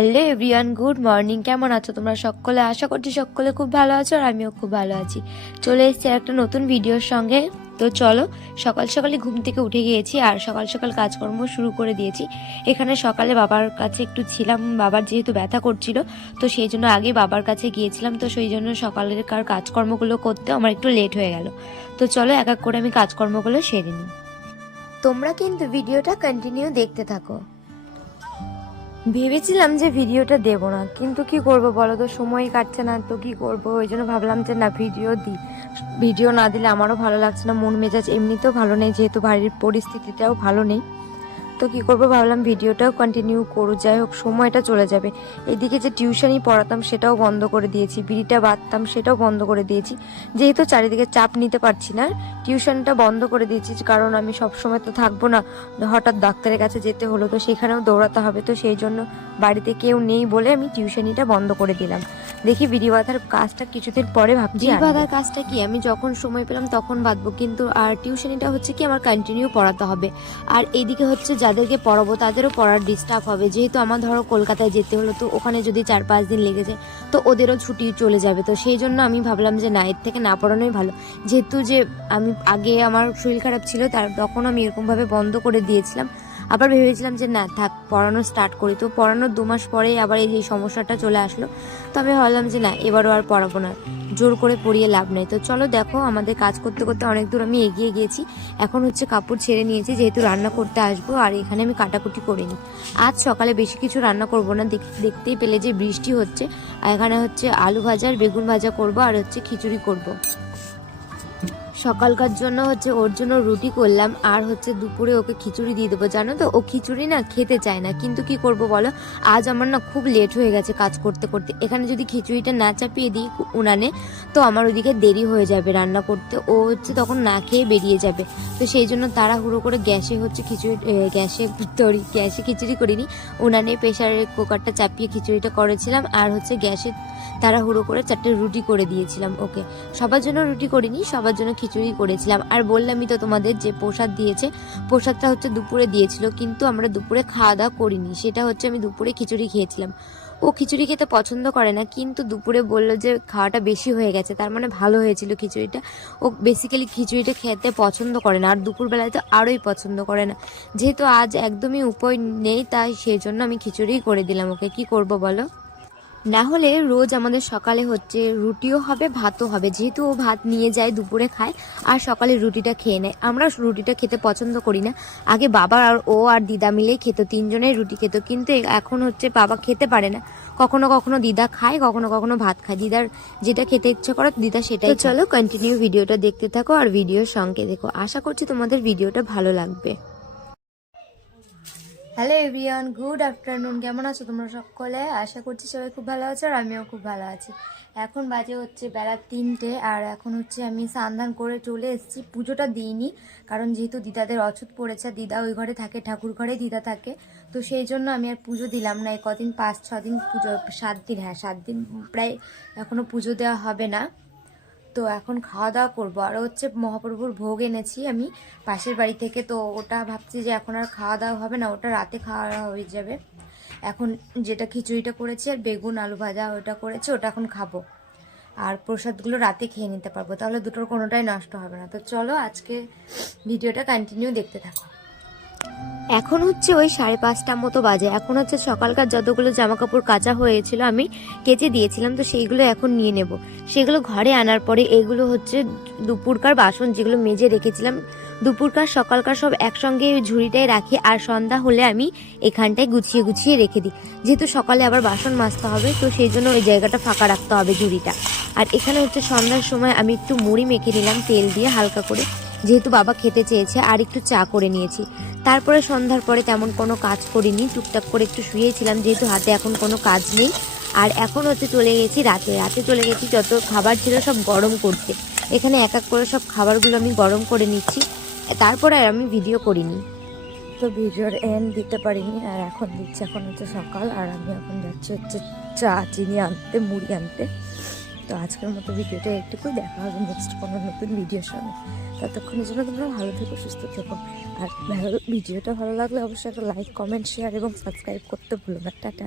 Hello everyone, good morning. কেমন আছো তোমরা সকলে? আশা করছি সকলে খুব ভালো আছো আর আমিও খুব ভালো আছি। চলে এসেছি একটা নতুন ভিডিওর সঙ্গে। তো চলো, সকাল সকালে ঘুম থেকে উঠে গিয়েছি আর সকাল সকাল কাজকর্ম শুরু করে দিয়েছি। এখানে সকালে বাবার কাছে একটু ছিলাম, বাবার যেহেতু ব্যথা করছিল, তো সেই জন্য আগে বাবার কাছে গিয়েছিলাম, তো সেই জন্য সকালের কার কাজকর্মগুলো করতে আমার একটু লেট হয়ে গেল। তো চলো এক এক করে আমি কাজকর্মগুলো সেরে নিই। তোমরা কিন্তু ভিডিওটা কন্টিনিউ দেখতে থাকো। ভেবেছিলাম যে ভিডিওটা দেবো না, কিন্তু কি করব বলো তো? সময় কাটছে না, তো কি করব? ওই জন্য ভাবলাম যে না, ভিডিও দিই ভিডিও না দিলে আমারও ভালো লাগছে না, মন মেজাজ এমনিতেও ভালো নেই, যেহেতু বাড়ির পরিস্থিতিটাও ভালো নেই। তো কি করব ভাবলাম ভিডিওটাও কন্টিনিউ করু যাই হোক সময়টা চলে যাবে। এদিকে যে টিউশনই পড়াতাম সেটাও বন্ধ করে দিয়েছি বিড়িটা বাঁধতাম সেটাও বন্ধ করে দিয়েছি। যেহেতু চারিদিকে চাপ নিতে পারছি না টিউশনটা বন্ধ করে দিয়েছি কারণ আমি সব সময় তো থাকব না। হঠাৎ ডাক্তারের কাছে যেতে হলো তো সেখানেও দৌড়াতে হবে তো সেই জন্য বাড়িতে কেউ নেই বলে আমি টিউশনিটা বন্ধ করে দিলাম। দেখি বিড়ি বাঁধার কাজটা কিছুদিন পরে ভাবছি বিড়ি বাঁধার কাজটা কি? আমি যখন সময় পেলাম তখন বাঁধবো কিন্তু আর টিউশনিটা হচ্ছে কি আমার কন্টিনিউ পড়াতে হবে। আর এইদিকে হচ্ছে যাদেরকে পড়াবো, তাদেরও পড়ার ডিস্টার্ব হবে। যেহেতু আমার ধরো কলকাতায় যেতে হলো, তো ওখানে যদি চার পাঁচ দিন লেগে যায়, তো ওদেরও ছুটি চলে যাবে। তো সেই জন্য আমি ভাবলাম যে না, এর থেকে না পড়ানোই ভালো। যেহেতু যে আমি, আগে আমার শরীর খারাপ ছিল, তার তখন আমি এরকমভাবে বন্ধ করে দিয়েছিলাম। আবার ভেবেছিলাম যে, না, থাক, পড়ানো স্টার্ট করি। তো পড়ানোর দু মাস পরেই আবার এই যে সমস্যাটা চলে আসলো। তো আমি ভাবলাম যে, না, এবারও আর পড়াবো না। জোর করে পড়িয়ে লাভ নেই। তো চলো দেখো, আমাদের কাজ করতে করতে অনেক দূর আমি এগিয়ে গিয়েছি এখন হচ্ছে কাপড় ছেড়ে নিয়েছি, যেহেতু রান্না করতে আসব, আর এখানে আমি কাটাকুটি করিনি। আজ সকালে বেশি কিছু রান্না করব না। দেখ- দেখতেই পেলে যে বৃষ্টি হচ্ছে। আর এখানে হচ্ছে আলু ভাজা আর বেগুন ভাজা করব, আর হচ্ছে খিচুড়ি করব। সকালকার জন্য হচ্ছে ওর জন্য রুটি করলাম, আর হচ্ছে দুপুরে ওকে খিচুড়ি দিয়ে দেবো। জানো তো, ও খিচুড়ি না খেতে চায় না। কিন্তু কি করব বলো? আজ আমার না খুব লেট হয়ে গেছে কাজ করতে করতে। এখানে যদি খিচুড়িটা না চাপিয়ে দিই উনানে, তো আমার ওদিকে দেরি হয়ে যাবে রান্না করতে। ও হচ্ছে তখন না খেয়ে বেরিয়ে যাবে। তো সেই জন্য তাড়াহুড়ো করে গ্যাসে হচ্ছে খিচুড়ি গ্যাসে তরি, গ্যাসে খিচুড়ি করিনি। উনানে প্রেশারের কুকারটা চাপিয়ে খিচুড়িটা করেছিলাম, আর হচ্ছে গ্যাসে তাড়াহুড়ো করে চারটে রুটি করে দিয়েছিলাম ওকে। সবার জন্য রুটি করিনি, সবার জন্য খিচুড়ি করেছিলাম। আর বললামই তো তোমাদের যে প্রসাদ দিয়েছে, প্রসাদটা হচ্ছে দুপুরে দিয়েছিল, কিন্তু আমরা দুপুরে খাওয়া দাওয়া করিনি। সেটা হচ্ছে আমি দুপুরে খিচুড়ি খেয়েছিলাম। ও খিচুড়ি খেতে পছন্দ করে না, কিন্তু দুপুরে বলল যে খাওয়াটা বেশি হয়ে গেছে, তার মানে ভালো হয়েছিল খিচুড়িটা। ও বেসিক্যালি খিচুড়িটা খেতে পছন্দ করে না, আর দুপুরবেলায় তো আরোই পছন্দ করে না। যেহেতু আজ একদমই উপায় নেই, তাই সেই জন্য আমি খিচুড়িই করে দিলাম ওকে। কি করব বলো? না হলে রোজ আমাদের সকালে হচ্ছে রুটিও হবে ভাতও হবে। যেহেতু ও ভাত নিয়ে যায় দুপুরে খায় আর সকালে রুটিটা খেয়ে নেয়। আমরা রুটিটা খেতে পছন্দ করি না। আগে বাবা আর ও আর দিদা মিলেই খেত তিনজনেই রুটি খেত। কিন্তু এখন হচ্ছে বাবা খেতে পারে না। কখনো কখনো দিদা খায় কখনো কখনো ভাত খায়। দিদার যেটা খেতে ইচ্ছে করে দিদা সেটাই চলো কন্টিনিউ ভিডিওটা দেখতে থাকো আর ভিডিওর সঙ্গে দেখো। আশা করছি তোমাদের ভিডিওটা ভালো লাগবে। হ্যালো এভরিওয়ান গুড আফটারনুন কেমন আছো তোমরা সকলে? আশা করছি সবাই খুব ভালো আছো আর আমিও খুব ভালো আছি। এখন বাজে হচ্ছে বেলা তিনটে আর এখন হচ্ছে আমি স্নান করে চলে এসেছি। পুজোটা দিইনি, কারণ যেহেতু দিদাদের অছুত পড়েছে, দিদা ওই ঘরে থাকে, ঠাকুর ঘরে দিদা থাকে। তো সেই জন্য আমি আর পুজো দিলাম না। এই কদিন পাঁচ ছ দিন পুজো, সাত দিন হ্যাঁ সাত দিন প্রায় এখনও পুজো দেওয়া হবে না। তো এখন খাওয়া দাওয়া করব। আর হচ্ছে মহাপ্রভুর ভোগ এনেছি আমি পাশের বাড়ি থেকে। তো ওটা ভাবছি যে এখন আর খাওয়া দাওয়া হবে না, ওটা রাতে খাওয়া হয়ে যাবে। এখন যেটা খিচুড়িটা করেছি আর বেগুন, আলু ভাজা ওটা করেছি, ওটা এখন খাব। আর প্রসাদগুলো রাতে খেয়ে নিতে পারব, তাহলে দুটোর কোনোটাই নষ্ট হবে না। তো চলো আজকে ভিডিওটা কন্টিনিউ দেখতে থাকো। এখন হচ্ছে ওই সাড়ে পাঁচটা মতো বাজে। এখন হচ্ছে সকালকার যতগুলো জামা কাপড় কাচা হয়েছিল আমি কেচে দিয়েছিলাম, তো সেইগুলো এখন নিয়ে নেব। সেগুলো ঘরে আনার পরে এগুলো হচ্ছে দুপুরকার বাসন যেগুলো মেজে রেখেছিলাম, দুপুরকার, সকালকার সব একসঙ্গে ওই ঝুড়িটায় রাখি আর সন্ধ্যা হলে আমি এখানটায় গুছিয়ে গুছিয়ে রেখে দিই। যেহেতু সকালে আবার বাসন মাজতে হবে, তো সেই জন্য ওই জায়গাটা ফাঁকা রাখতে হবে ঝুড়িটা। আর এখানে হচ্ছে সন্ধ্যার সময় আমি একটু মুড়ি মেখে নিলাম, তেল দিয়ে হালকা করে। যেহেতু বাবা খেতে চেয়েছে, আর একটু চা করে নিয়েছি। তারপরে সন্ধ্যার পরে তেমন কোনো কাজ করিনি, টুকটাক করে একটু শুয়েছিলাম, যেহেতু হাতে এখন কোনো কাজ নেই। আর এখন হচ্ছে চলে গেছি রাতে। রাতে চলে গেছি, যত খাবার ছিল সব গরম করতে। এখানে এক এক করে সব খাবারগুলো আমি গরম করে নিচ্ছি। তারপরে আর আমি ভিডিও করিনি। তো ভিডিওর এন্ড দিতে পারিনি, আর এখন দিচ্ছি। এখন হচ্ছে সকাল, আর আমি এখন যাচ্ছি হচ্ছে চা, চিনি আনতে, মুড়ি আনতে। তো আজকের মতো ভিডিওটা একটুকুই দেখা হবে নেক্সট কোনো নতুন ভিডিওর সঙ্গে। ততক্ষণের জন্য তোমরা ভালো থেকো, সুস্থ থেকো। আর ভালো ভিডিওটা ভালো লাগলে অবশ্যই একটা লাইক কমেন্ট শেয়ার এবং সাবস্ক্রাইব করতে ভুলো না। টাটা।